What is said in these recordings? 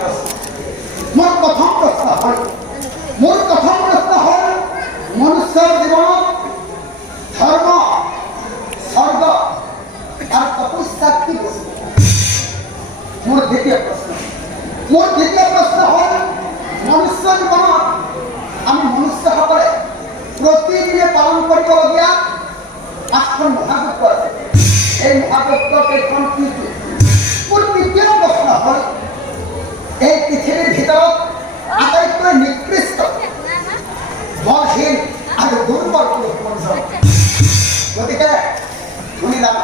प्रश्न मोर प्रथम प्रश्न हल मनुष्य जीवन धर्म स्वर्ग और तपस्या की वस्तु मोर द्वितीय प्रश्न हल मनुष्य जीवन आम मनुष्य सकले प्रतिदिने पालन करबलगिया आठन महाभक्त আছে এই महाभक्त কেইখন কি मोर तृतीय प्रश्न हल এই পৃথিবীর ভিতৰত আটাইতকৈ নিকৃষ্ট বলহীন আৰু দুৰ্বল মনুষ্য গতিকে শুনি লাভ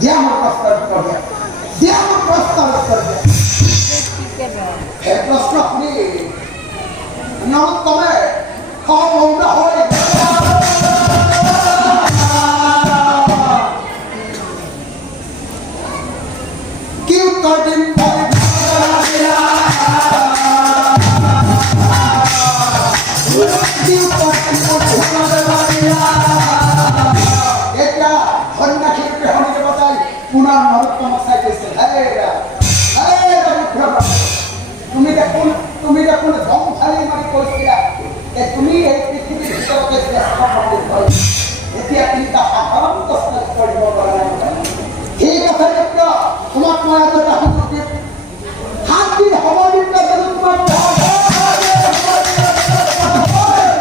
দিয়া মোৰ প্ৰশ্নৰ উত্তৰ দিয়া এই প্ৰশ্ন শুনি নৰতমে মৌন হৈ কি উত্তৰ দিম পুনৰ নৰতমক চাই কৈছে তুমি দেখোন ধ্বংসালী মাৰি কৈছিলা তুমি এই পৃথিৱীৰ ভিতৰতে এতিয়া তিনিটা সাধাৰণ প্ৰশ্ন কৰিব পৰা নাই ঠিক আছে মিত্ৰ তোমাক মই এটা সুযোগ দিম 7 দিন হ'ব মিত্ৰ যদি তোমাক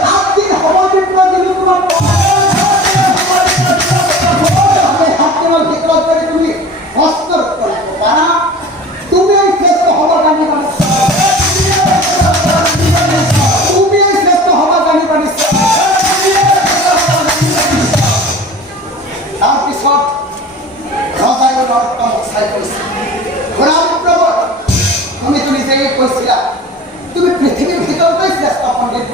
7 দিন হ'ব মিত্ৰ যদি তোমাক 7 দিনৰ ভিতৰত যদি তুমি কষ্ট কৰিব পাৰা তুমি শ্ৰেষ্ঠ হ'ব জানিবা তাৰপিছত ৰজাই নৰতমক চাই কৈছে তুমি নিজেই কৈছিলা তুমি পৃথিৱীৰ ভিতৰতে শ্ৰেষ্ঠ পণ্ডিত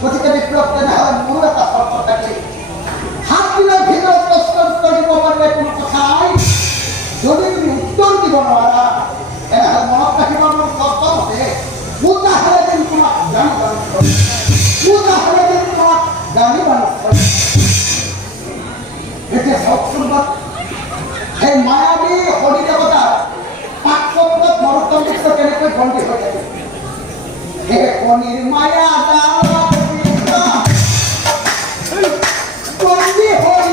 গতিকে বিপ্লৱ তেনেহ'লে মোৰ এটা চৰ্ত থাকে 7 দিনৰ ভিতৰত প্ৰশ্ন উত্তৰ দিব পাৰিলে কোনো কথা নাই যদি তুমি উত্তৰ দিব নোৱাৰা তেনেহ'লে মনত ৰাখিব মোৰ চৰ্ত মতে পূজা হ'লে যেন তোমাক জানিব এতিয়া চাওকচোন সেই মায়াবী হৰি দেৱতাৰ পাকচক্ৰত নৰোত্তম মিশ্ৰ কেনেকৈ বন্দী হৈ থাকে হে কণীৰ মায়া বন্দী হৈ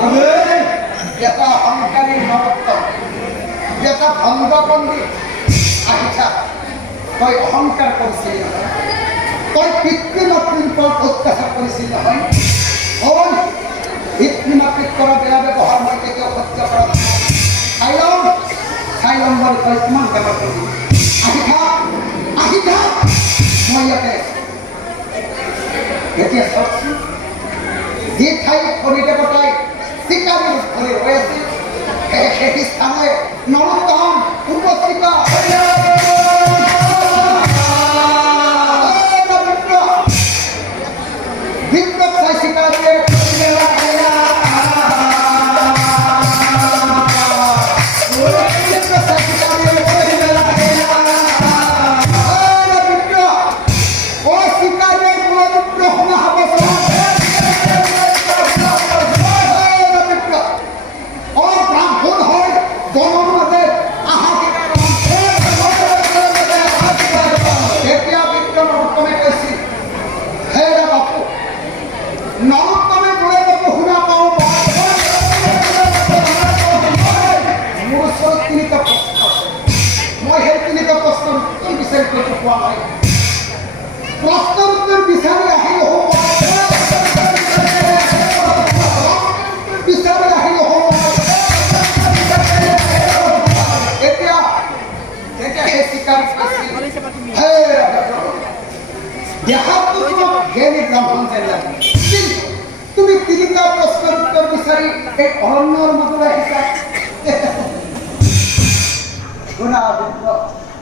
Amen. অংগপন্থী আহিছা তই অহংকাৰ কৰিছিলি নহয় তই পিতৃ মাতৃৰ ওপৰত অত্যাচাৰ কৰিছিল নহয় হয় পিতৃ মাতৃক কৰা বেয়া ব্যৱহাৰ মই কেতিয়াও সহ্য কৰা চাই ল'ম বাৰু তই কিমান ডাঙৰ কৰিবি আহি থাক মই ইয়াতে এতিয়া চাওকচোন যি ঠাইত হৰি দেৱতাই চিকাৰী ধৰি ৰৈ আছিল সেই স্থানে নৰোত্তম উপস্থিত বিপ্লৱ চাই চিকাৰীয়ে প্ৰশ্নৰ উত্তৰ বিচাৰি আহিল এতিয়া সেই চিকাৰ দেখাততো তোমাক জ্ঞানী ব্ৰাহ্মণ যেন লাগে তুমি তিনিটা প্ৰশ্নৰ উত্তৰ বিচাৰি এই অৰণ্যৰ মাজলৈ আহিছা শুনা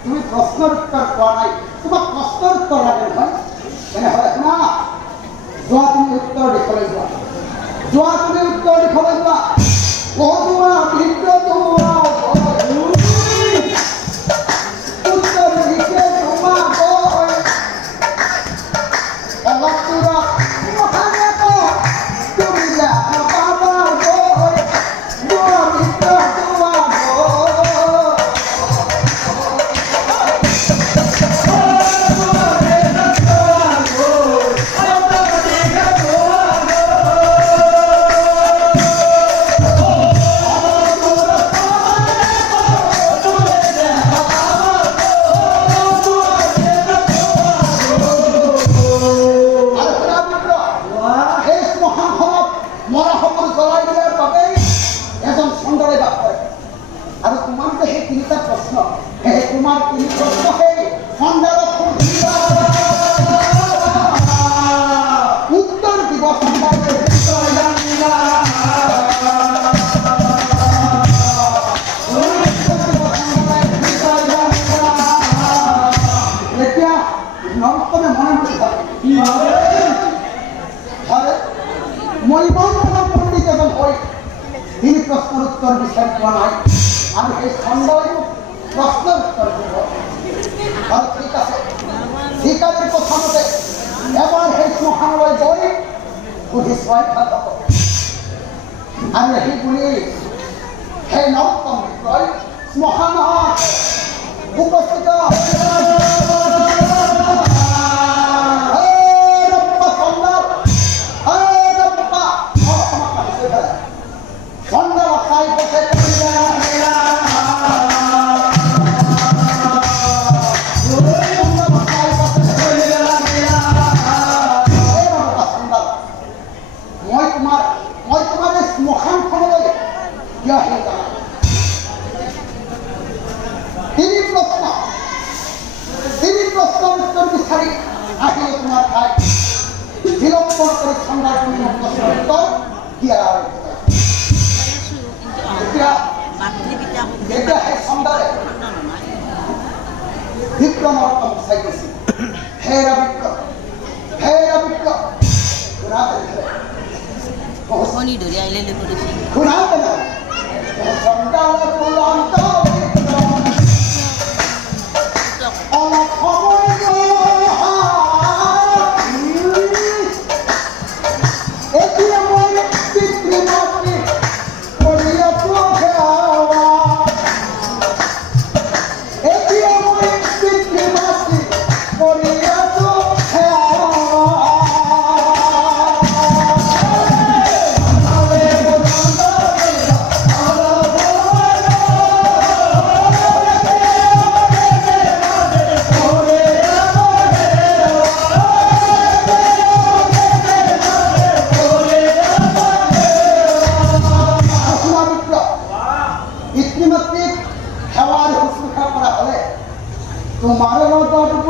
তুমি প্ৰশ্নৰ উত্তৰ পোৱা নাই তোমাক প্ৰশ্নৰ উত্তৰ লাগে নহয় তেনেহ'লে শুনা যোৱা তুমি উত্তৰ দিশলৈ যোৱা উত্তৰ দিশলৈ যোৱা উত্তৰ দিশে তিনি প্ৰশ্নৰ উত্তৰ বিচাৰি পোৱা নাই আৰু সেই খণ্ডই প্ৰশ্নৰ উত্তৰ দিব আৰু ঠিক আছে চিকাৰীৰ প্ৰথমতে এবাৰ সেই শ্মশানলৈ গৈ সুধি চোৱাই ভাল হ'ব আৰু সেই বুলি সেই নৰোত্তম মিত্ৰই শ্মশানত উপস্থিত তিনি প্ৰশ্নৰ উত্তৰ বিচাৰি আহিলে তোমাৰ ঠাইত বিলম্বন কৰি ঠাণ্ডাৰ প্ৰশ্নৰ উত্তৰ দিয়াৰ এতিয়া সেই চন্দাৰে বিক্ৰমৰ চাই গৈছিল হেৰা বিক্ৰম তোমার গর্ব